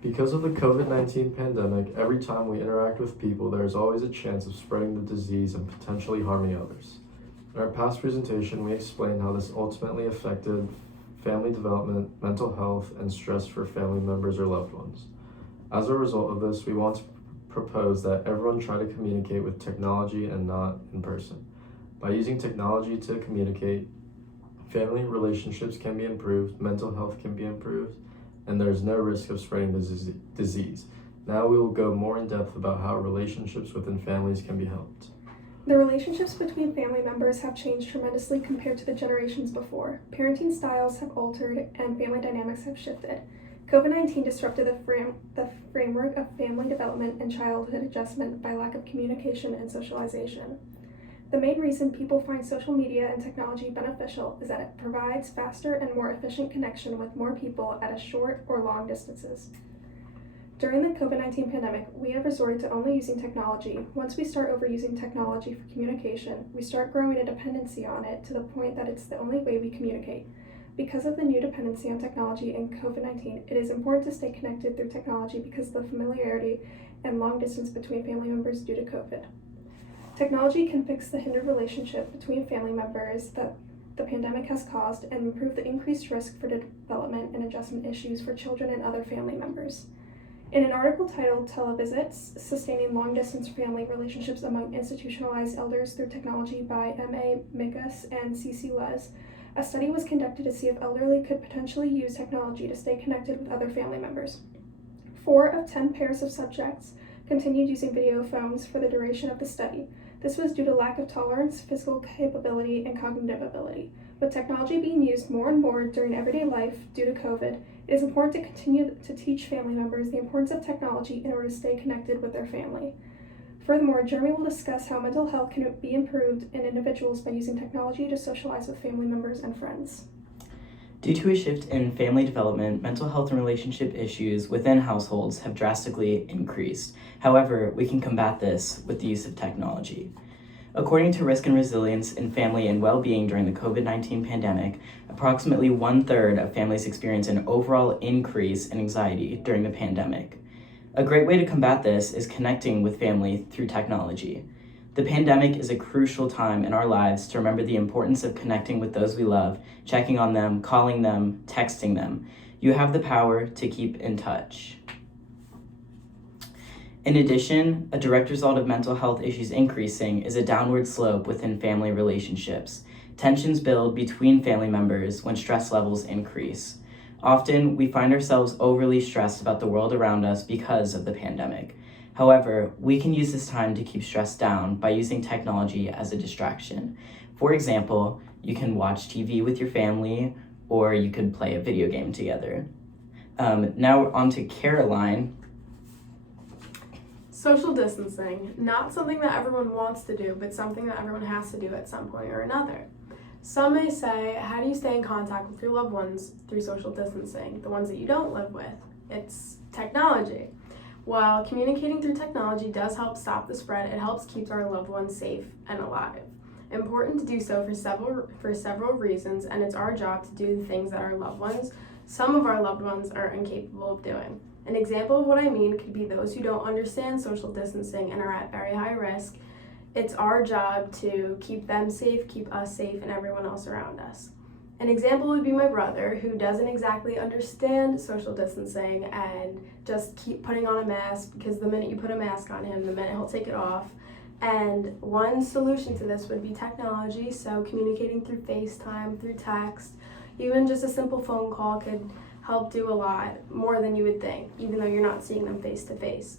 Because of the COVID-19 pandemic, every time we interact with people, there is always a chance of spreading the disease and potentially harming others. In our past presentation, we explained how this ultimately affected family development, mental health, and stress for family members or loved ones. As a result of this, we want to propose that everyone try to communicate with technology and not in person. By using technology to communicate, family relationships can be improved, mental health can be improved, and there is no risk of spreading the disease. Now we will go more in depth about how relationships within families can be helped. The relationships between family members have changed tremendously compared to the generations before. Parenting styles have altered and family dynamics have shifted. COVID-19 disrupted the framework of family development and childhood adjustment by lack of communication and socialization. The main reason people find social media and technology beneficial is that it provides faster and more efficient connection with more people at a short or long distances. During the COVID-19 pandemic, we have resorted to only using technology. Once we start overusing technology for communication, we start growing a dependency on it to the point that it's the only way we communicate. Because of the new dependency on technology and COVID-19, it is important to stay connected through technology because of the familiarity and long distance between family members due to COVID. Technology can fix the hindered relationship between family members that the pandemic has caused and improve the increased risk for development and adjustment issues for children and other family members. In an article titled Televisits, Sustaining Long-Distance Family Relationships Among Institutionalized Elders Through Technology by M.A. Mikas and C.C. Les, a study was conducted to see if elderly could potentially use technology to stay connected with other family members. 4 of 10 pairs of subjects continued using video phones for the duration of the study. This was due to lack of tolerance, physical capability, and cognitive ability. With technology being used more and more during everyday life due to COVID, it is important to continue to teach family members the importance of technology in order to stay connected with their family. Furthermore, Jeremy will discuss how mental health can be improved in individuals by using technology to socialize with family members and friends. Due to a shift in family development, mental health and relationship issues within households have drastically increased. However, we can combat this with the use of technology. According to Risk and Resilience in Family and Well-Being during the COVID-19 pandemic, approximately 1/3 of families experience an overall increase in anxiety during the pandemic. A great way to combat this is connecting with family through technology. The pandemic is a crucial time in our lives to remember the importance of connecting with those we love, checking on them, calling them, texting them. You have the power to keep in touch. In addition, a direct result of mental health issues increasing is a downward slope within family relationships. Tensions build between family members when stress levels increase. Often, we find ourselves overly stressed about the world around us because of the pandemic. However, we can use this time to keep stress down by using technology as a distraction. For example, you can watch TV with your family, or you could play a video game together. Now on to Caroline. Social distancing, not something that everyone wants to do, but something that everyone has to do at some point or another. Some may say, how do you stay in contact with your loved ones through social distancing, the ones that you don't live with? It's technology. While communicating through technology does help stop the spread, it helps keep our loved ones safe and alive. Important to do so for several reasons, and it's our job to do the things that some of our loved ones are incapable of doing. An example of what I mean could be those who don't understand social distancing and are at very high risk. It's our job to keep them safe, keep us safe, and everyone else around us. An example would be my brother, who doesn't exactly understand social distancing and just keep putting on a mask, because the minute you put a mask on him, the minute he'll take it off. And one solution to this would be technology, so communicating through FaceTime, through text, even just a simple phone call could help do a lot more than you would think, even though you're not seeing them face to face.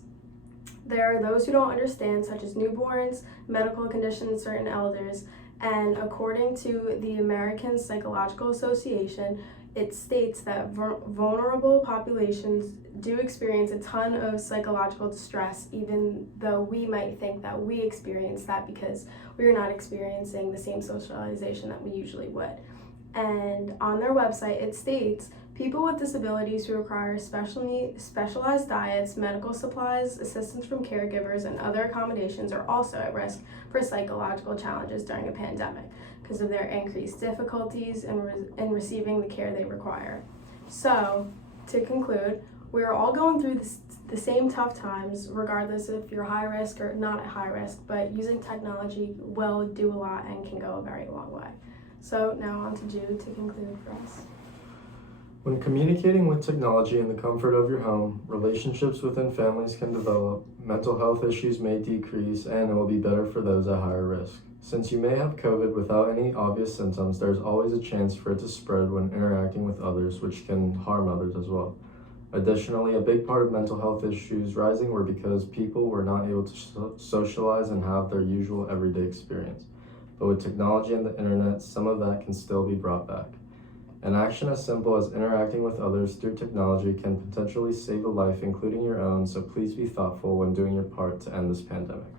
There are those who don't understand, such as newborns, medical conditions, certain elders, and according to the American Psychological Association, it states that vulnerable populations do experience a ton of psychological distress, even though we might think that we experience that because we're not experiencing the same socialization that we usually would. And on their website, it states, people with disabilities who require specialized diets, medical supplies, assistance from caregivers, and other accommodations are also at risk for psychological challenges during a pandemic because of their increased difficulties in receiving the care they require. So, to conclude, We are all going through the same tough times, regardless if you're high risk or not at high risk, but using technology will do a lot and can go a very long way. So now on to Jude to conclude for us. When communicating with technology in the comfort of your home, relationships within families can develop, mental health issues may decrease, and it will be better for those at higher risk. Since you may have COVID without any obvious symptoms, there's always a chance for it to spread when interacting with others, which can harm others as well. Additionally, a big part of mental health issues rising were because people were not able to socialize and have their usual everyday experience. But with technology and the internet, some of that can still be brought back. An action as simple as interacting with others through technology can potentially save a life, including your own, so please be thoughtful when doing your part to end this pandemic.